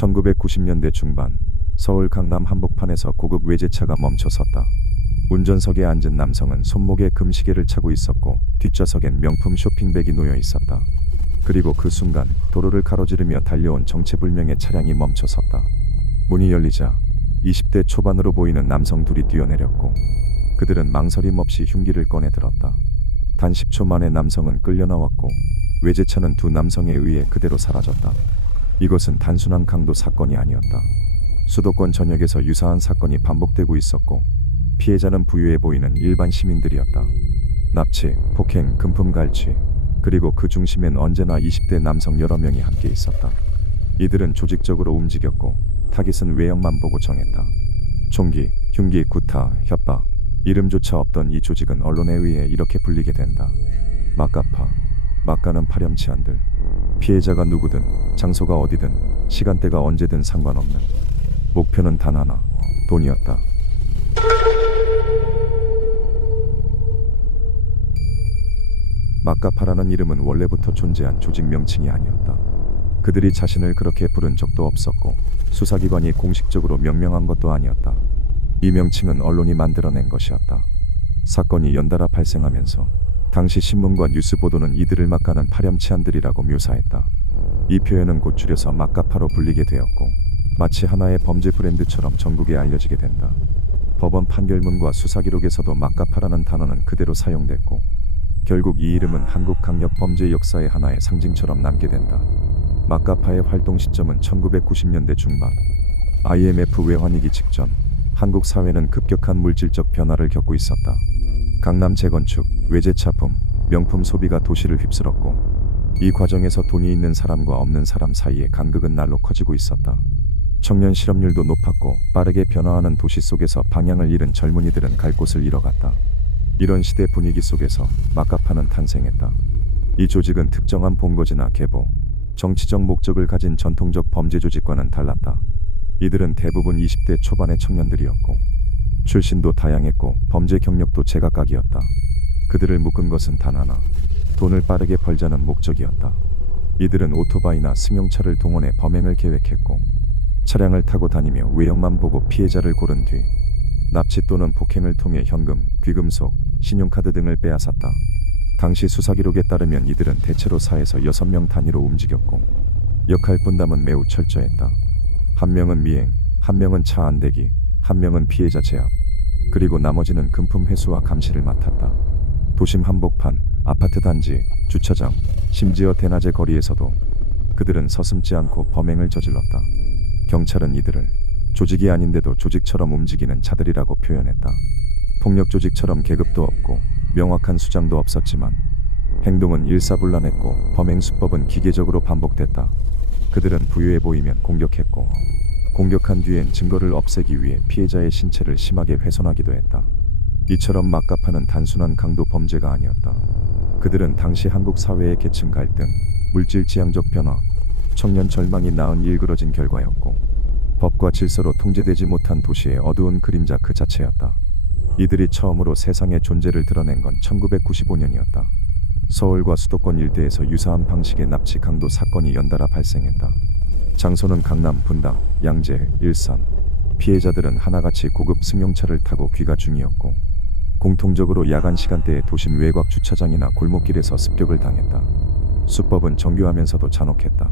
1990년대 중반 서울 강남 한복판에서 고급 외제차가 멈춰섰다. 운전석에 앉은 남성은 손목에 금시계를 차고 있었고 뒷좌석엔 명품 쇼핑백이 놓여 있었다. 그리고 그 순간 도로를 가로지르며 달려온 정체불명의 차량이 멈춰섰다. 문이 열리자 20대 초반으로 보이는 남성 둘이 뛰어내렸고 그들은 망설임 없이 흉기를 꺼내 들었다. 단 10초 만에 남성은 끌려나왔고 외제차는 두 남성에 의해 그대로 사라졌다. 이것은 단순한 강도 사건이 아니었다. 수도권 전역에서 유사한 사건이 반복되고 있었고 피해자는 부유해 보이는 일반 시민들이었다. 납치, 폭행, 금품 갈취, 그리고 그 중심엔 언제나 20대 남성 여러 명이 함께 있었다. 이들은 조직적으로 움직였고 타깃은 외형만 보고 정했다. 총기, 흉기, 구타, 협박, 이름조차 없던 이 조직은 언론에 의해 이렇게 불리게 된다. 막가파, 막가는 파렴치한들. 피해자가 누구든 장소가 어디든 시간대가 언제든 상관없는 목표는 단 하나, 돈이었다. 막가파라는 이름은 원래부터 존재한 조직 명칭이 아니었다. 그들이 자신을 그렇게 부른 적도 없었고 수사기관이 공식적으로 명명한 것도 아니었다. 이 명칭은 언론이 만들어낸 것이었다. 사건이 연달아 발생하면서 당시 신문과 뉴스 보도는 이들을 막가는 파렴치한들이라고 묘사했다. 이 표현은 곧 줄여서 막가파로 불리게 되었고 마치 하나의 범죄 브랜드처럼 전국에 알려지게 된다. 법원 판결문과 수사기록에서도 막가파라는 단어는 그대로 사용됐고 결국 이 이름은 한국 강력범죄 역사의 하나의 상징처럼 남게 된다. 막가파의 활동 시점은 1990년대 중반. IMF 외환위기 직전 한국 사회는 급격한 물질적 변화를 겪고 있었다. 강남 재건축, 외제차품, 명품 소비가 도시를 휩쓸었고 이 과정에서 돈이 있는 사람과 없는 사람 사이의 간극은 날로 커지고 있었다. 청년 실업률도 높았고 빠르게 변화하는 도시 속에서 방향을 잃은 젊은이들은 갈 곳을 잃어갔다. 이런 시대 분위기 속에서 막가파는 탄생했다. 이 조직은 특정한 본거지나 계보, 정치적 목적을 가진 전통적 범죄 조직과는 달랐다. 이들은 대부분 20대 초반의 청년들이었고 출신도 다양했고 범죄 경력도 제각각이었다. 그들을 묶은 것은 단 하나, 돈을 빠르게 벌자는 목적이었다. 이들은 오토바이나 승용차를 동원해 범행을 계획했고 차량을 타고 다니며 외형만 보고 피해자를 고른 뒤 납치 또는 폭행을 통해 현금, 귀금속, 신용카드 등을 빼앗았다. 당시 수사기록에 따르면 이들은 대체로 4에서 6명 단위로 움직였고 역할 분담은 매우 철저했다. 한 명은 미행, 한 명은 차 안대기, 한 명은 피해자 제압, 그리고 나머지는 금품 회수와 감시를 맡았다. 도심 한복판, 아파트 단지, 주차장, 심지어 대낮의 거리에서도 그들은 서슴지 않고 범행을 저질렀다. 경찰은 이들을 조직이 아닌데도 조직처럼 움직이는 자들이라고 표현했다. 폭력 조직처럼 계급도 없고 명확한 수장도 없었지만 행동은 일사불란했고 범행 수법은 기계적으로 반복됐다. 그들은 부유해 보이면 공격했고 공격한 뒤엔 증거를 없애기 위해 피해자의 신체를 심하게 훼손하기도 했다. 이처럼 막가파는 단순한 강도 범죄가 아니었다. 그들은 당시 한국 사회의 계층 갈등, 물질 지향적 변화, 청년 절망이 낳은 일그러진 결과였고 법과 질서로 통제되지 못한 도시의 어두운 그림자 그 자체였다. 이들이 처음으로 세상에 존재를 드러낸 건 1995년이었다. 서울과 수도권 일대에서 유사한 방식의 납치 강도 사건이 연달아 발생했다. 장소는 강남, 분당, 양재, 일산. 피해자들은 하나같이 고급 승용차를 타고 귀가 중이었고 공통적으로 야간 시간대에 도심 외곽 주차장이나 골목길에서 습격을 당했다. 수법은 정교하면서도 잔혹했다.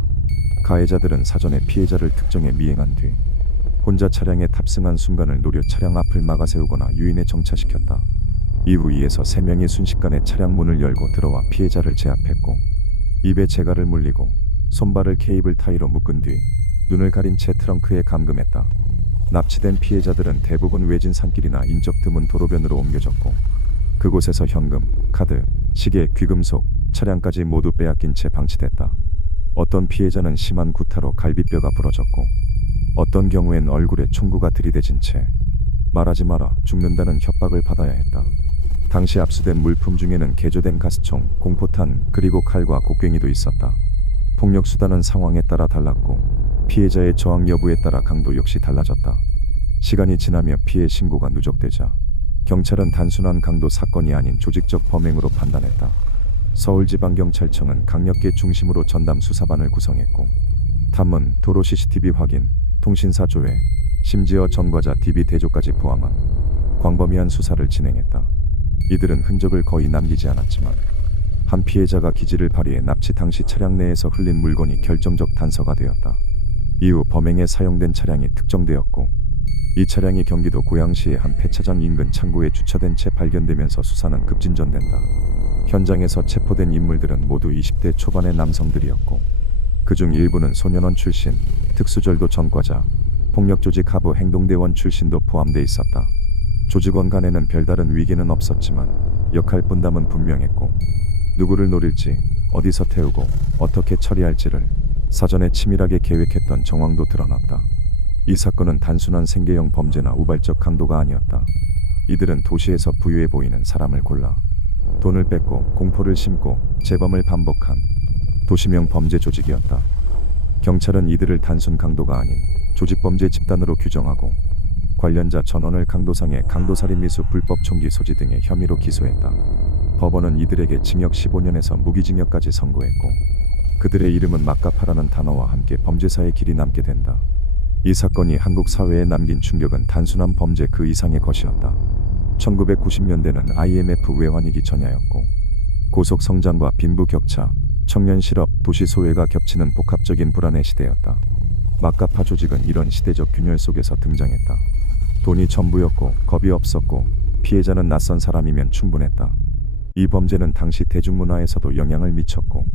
가해자들은 사전에 피해자를 특정해 미행한 뒤 혼자 차량에 탑승한 순간을 노려 차량 앞을 막아세우거나 유인해 정차시켰다. 이후 2에서 3명이 순식간에 차량 문을 열고 들어와 피해자를 제압했고 입에 재갈을 물리고 손발을 케이블 타이로 묶은 뒤 눈을 가린 채 트렁크에 감금했다. 납치된 피해자들은 대부분 외진 산길이나 인적 드문 도로변으로 옮겨졌고 그곳에서 현금, 카드, 시계, 귀금속, 차량까지 모두 빼앗긴 채 방치됐다. 어떤 피해자는 심한 구타로 갈비뼈가 부러졌고 어떤 경우엔 얼굴에 총구가 들이대진 채 말하지 마라, 죽는다는 협박을 받아야 했다. 당시 압수된 물품 중에는 개조된 가스총, 공포탄, 그리고 칼과 곡괭이도 있었다. 폭력 수단은 상황에 따라 달랐고 피해자의 저항 여부에 따라 강도 역시 달라졌다. 시간이 지나며 피해 신고가 누적되자 경찰은 단순한 강도 사건이 아닌 조직적 범행으로 판단했다. 서울지방경찰청은 강력계 중심으로 전담 수사반을 구성했고 탐문, 도로 CCTV 확인, 통신사 조회, 심지어 전과자 DB 대조까지 포함한 광범위한 수사를 진행했다. 이들은 흔적을 거의 남기지 않았지만 한 피해자가 기지를 발휘해 납치 당시 차량 내에서 흘린 물건이 결정적 단서가 되었다. 이후 범행에 사용된 차량이 특정되었고 이 차량이 경기도 고양시의 한 폐차장 인근 창고에 주차된 채 발견되면서 수사는 급진전된다. 현장에서 체포된 인물들은 모두 20대 초반의 남성들이었고 그중 일부는 소년원 출신, 특수절도 전과자, 폭력조직 하부 행동대원 출신도 포함돼 있었다. 조직원 간에는 별다른 위계는 없었지만 역할 분담은 분명했고 누구를 노릴지, 어디서 태우고 어떻게 처리할지를 사전에 치밀하게 계획했던 정황도 드러났다. 이 사건은 단순한 생계형 범죄나 우발적 강도가 아니었다. 이들은 도시에서 부유해 보이는 사람을 골라 돈을 뺏고 공포를 심고 재범을 반복한 도시명 범죄 조직이었다. 경찰은 이들을 단순 강도가 아닌 조직범죄 집단으로 규정하고 관련자 전원을 강도상해 강도살인 미수 불법 총기 소지 등의 혐의로 기소했다. 법원은 이들에게 징역 15년에서 무기징역까지 선고했고 그들의 이름은 막가파라는 단어와 함께 범죄사의 길이 남게 된다. 이 사건이 한국 사회에 남긴 충격은 단순한 범죄 그 이상의 것이었다. 1990년대는 IMF 외환위기 전야였고 고속 성장과 빈부 격차, 청년 실업, 도시 소외가 겹치는 복합적인 불안의 시대였다. 막가파 조직은 이런 시대적 균열 속에서 등장했다. 돈이 전부였고 겁이 없었고 피해자는 낯선 사람이면 충분했다. 이 범죄는 당시 대중문화에서도 영향을 미쳤고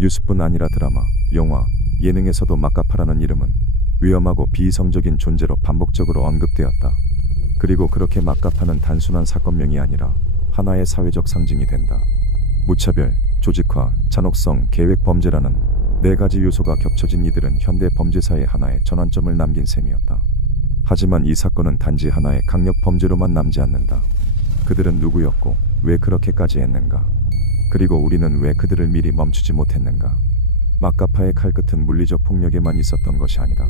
뉴스뿐 아니라 드라마, 영화, 예능에서도 막가파라는 이름은 위험하고 비이성적인 존재로 반복적으로 언급되었다. 그리고 그렇게 막가파는 단순한 사건명이 아니라 하나의 사회적 상징이 된다. 무차별, 조직화, 잔혹성, 계획범죄라는 네 가지 요소가 겹쳐진 이들은 현대 범죄사의 하나의 전환점을 남긴 셈이었다. 하지만 이 사건은 단지 하나의 강력 범죄로만 남지 않는다. 그들은 누구였고 왜 그렇게까지 했는가? 그리고 우리는 왜 그들을 미리 멈추지 못했는가? 막가파의 칼끝은 물리적 폭력에만 있었던 것이 아니다.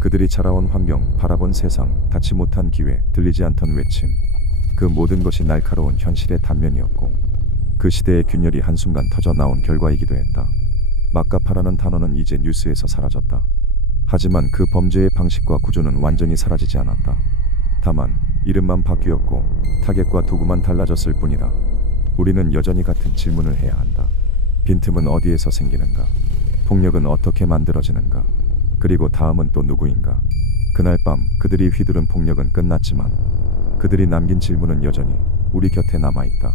그들이 자라온 환경, 바라본 세상, 닿지 못한 기회, 들리지 않던 외침, 그 모든 것이 날카로운 현실의 단면이었고 그 시대의 균열이 한순간 터져 나온 결과이기도 했다. 막가파라는 단어는 이제 뉴스에서 사라졌다. 하지만 그 범죄의 방식과 구조는 완전히 사라지지 않았다. 다만 이름만 바뀌었고 타겟과 도구만 달라졌을 뿐이다. 우리는 여전히 같은 질문을 해야 한다. 빈틈은 어디에서 생기는가? 폭력은 어떻게 만들어지는가? 그리고 다음은 또 누구인가? 그날 밤 그들이 휘두른 폭력은 끝났지만 그들이 남긴 질문은 여전히 우리 곁에 남아있다.